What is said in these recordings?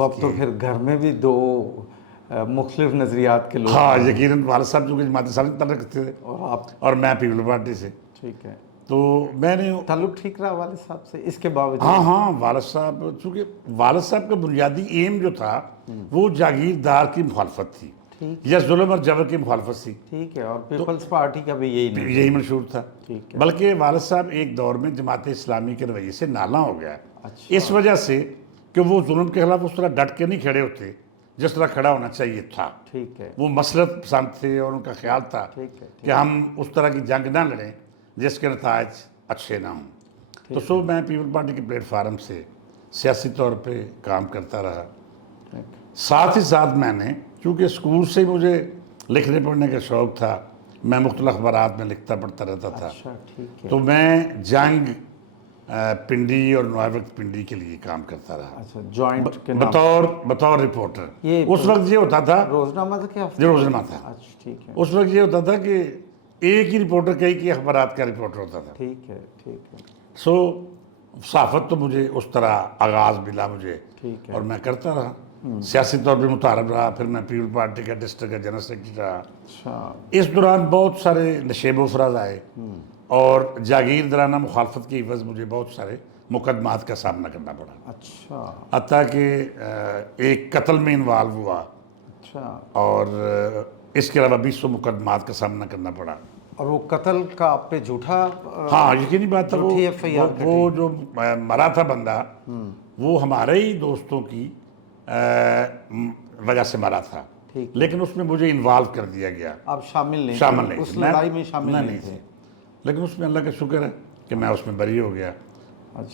تو اب تو پھر گھر میں بھی دو مختلف نظریات کے لوگ. ہاں یقیناً والد صاحب چونکہ جماعت اسلامی تعلق رکھتے تھے اور آپ. اور میں پیپل پارٹی سے. ٹھیک ہے. تو میں نے تعلق ٹھیک رہا والد صاحب سے اس کے باوجود؟ ہاں والد صاحب چونکہ والد صاحب کا بنیادی ایم جو تھا وہ جاگیردار کی مخالفت تھی یا ظلم اور جبر کی مخالفت تھی. ٹھیک ہے. اور پیپلز پارٹی کا بھی یہی منشور تھا. ٹھیک ہے. بلکہ والد صاحب ایک دور میں جماعت اسلامی کے رویے سے نالاں ہو گیا اچھا. اس وجہ سے کہ وہ ظلم کے خلاف اس طرح ڈٹ کے نہیں کھڑے ہوتے جس طرح کھڑا ہونا چاہیے تھا. ٹھیک ہے. وہ مصلحت پسند تھے اور ان کا خیال تھا ٹھیک ہے. کہ ہم اس طرح کی جنگ نہ لڑیں جس کے نتائج اچھے نہ ہوں. تو سو میں پیپل پارٹی کے پلیٹ فارم سے سیاسی طور پہ کام کرتا رہا. ساتھ ہی ساتھ میں نے چونکہ اسکول سے مجھے لکھنے پڑھنے کا شوق تھا میں مختلف اخبارات میں لکھتا پڑھتا رہتا تھا. اچھا. ٹھیک ہے. تو میں جنگ پنڈی اور نوائے پنڈی کے لیے کام کرتا رہا. اچھا. جوائنٹ کے نام بطور رپورٹر. یہ اس وقت یہ ہوتا تھا روزنامہ تھا کیا؟ جو روزنامہ تھا. اچھا. ٹھیک ہے. اس وقت یہ ہوتا تھا کہ ایک ہی رپورٹر کئی اخبارات کا رپورٹر ہوتا تھا. ٹھیک ہے. ٹھیک ہے. سو صحافت تو مجھے اس طرح آغاز ملا مجھے ٹھیک ہے. اور میں کرتا رہا. سیاسی طور پہ متعارف رہا. پھر میں پیپل پارٹی کا ڈسٹرکٹ کا جنرل سیکرٹری رہا. اچھا. اس دوران بہت سارے نشیب و فراز آئے اور جاگیردارانہ مخالفت کی عوض مجھے بہت سارے مقدمات کا سامنا کرنا پڑا. اچھا. حتیٰ کہ ایک قتل میں انوالو ہوا اچھا. اور اس کے علاوہ 200 مقدمات کا سامنا کرنا پڑا. اور وہ قتل کا آپ پہ جھوٹا؟ ہاں یقینی بات تھا. وہ جو مرا تھا بندہ وہ ہمارے ہی دوستوں کی وجہ سے مرا تھا. لیکن اس میں مجھے انوالو کر دیا گیا. آپ شامل نہیں اس لڑائی میں شامل نہیں تھے. لیکن اس میں اللہ کا شکر ہے کہ میں اس میں بری ہو گیا.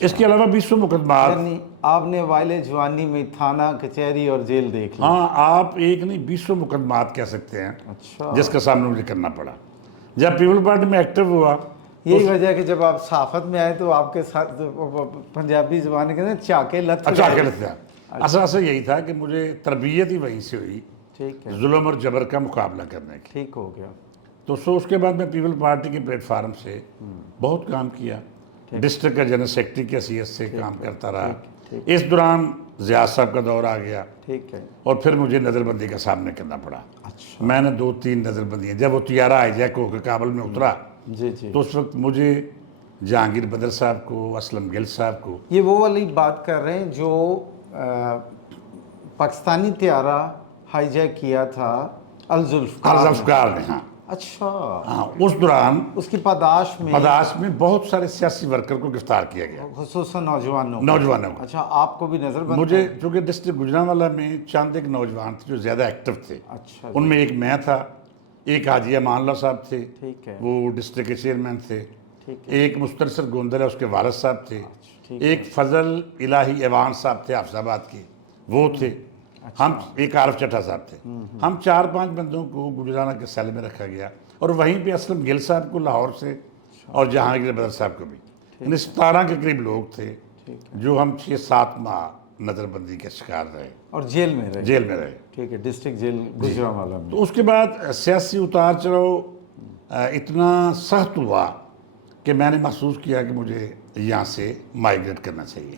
اس کے علاوہ 200 مقدمات. یعنی آپ نے وائل جوانی میں تھانہ کچہری اور جیل دیکھ لی. ہاں آپ ایک نہیں 200 مقدمات کہہ سکتے ہیں. اچھا. جس کا سامنا مجھے کرنا پڑا. جب پیپل پارٹی میں ایکٹیو ہوا یہی وجہ ہے کہ جب آپ صحافت میں آئے تو آپ کے ساتھ پنجابی زبان کے چاکے لت تھا. اصل یہی تھا کہ مجھے تربیت ہی وہیں سے ہوئی. ٹھیک ہے. ظلم اور جبر کا مقابلہ کرنے کی. ٹھیک ہو گیا. تو سو اس کے بعد میں پیپل پارٹی کے پلیٹ فارم سے بہت کام کیا. ڈسٹرکٹ کا جنرل سیکرٹری کی حیثیت سے کام کرتا رہا. اس دوران ضیاء صاحب کا دور آ گیا. ٹھیک ہے. اور پھر مجھے نظر بندی کا سامنا کرنا پڑا. اچھا. میں نے 2-3 نظر بندیاں جب وہ طیارہ آئی جیک ہو کے کابل میں اترا جی جی تو اس وقت مجھے جہانگیر بدر صاحب کو اسلم گل صاحب کو. یہ وہ والی بات کر رہے ہیں جو پاکستانی طیارہ ہائی جیک کیا تھا الذوالفقار نے. ہاں. اچھا. ہاں اس دوران اس کی پاداش میں بہت سارے سیاسی ورکر کو گرفتار کیا گیا خصوصاً نوجوانوں کو. اچھا. آپ کو بھی نظر بند مجھے چونکہ ڈسٹرکٹ گوجرانوالہ میں چند ایک نوجوان تھے جو زیادہ ایکٹیو تھے. اچھا. ان میں ایک میں تھا. ایک حاجی امان اللہ صاحب تھے. ٹھیک ہے. وہ ڈسٹرکٹ کے چیئرمین تھے. ٹھیک ہے. ایک مسترسر گوندل ہے اس کے والد صاحب تھے. ایک فضل الہی ایوان صاحب تھے حفظ آباد کے وہ تھے. ہم ایک عارف چٹھا صاحب تھے. ہم 4-5 بندوں کو گوجرانہ کے سیل میں رکھا گیا اور وہیں پہ اسلم گل صاحب کو لاہور سے اور جہانگیر بدر صاحب کو بھی. یعنی 17 کے قریب لوگ تھے جو ہم 6-7 ماہ نظر بندی کے شکار رہے اور جیل میں رہے. ٹھیک ہے. ڈسٹرکٹ جیل گوجرانوالہ میں. تو اس کے بعد سیاسی اتار چڑھاؤ اتنا سخت ہوا کہ میں نے محسوس کیا کہ مجھے یہاں سے مائیگریٹ کرنا چاہیے.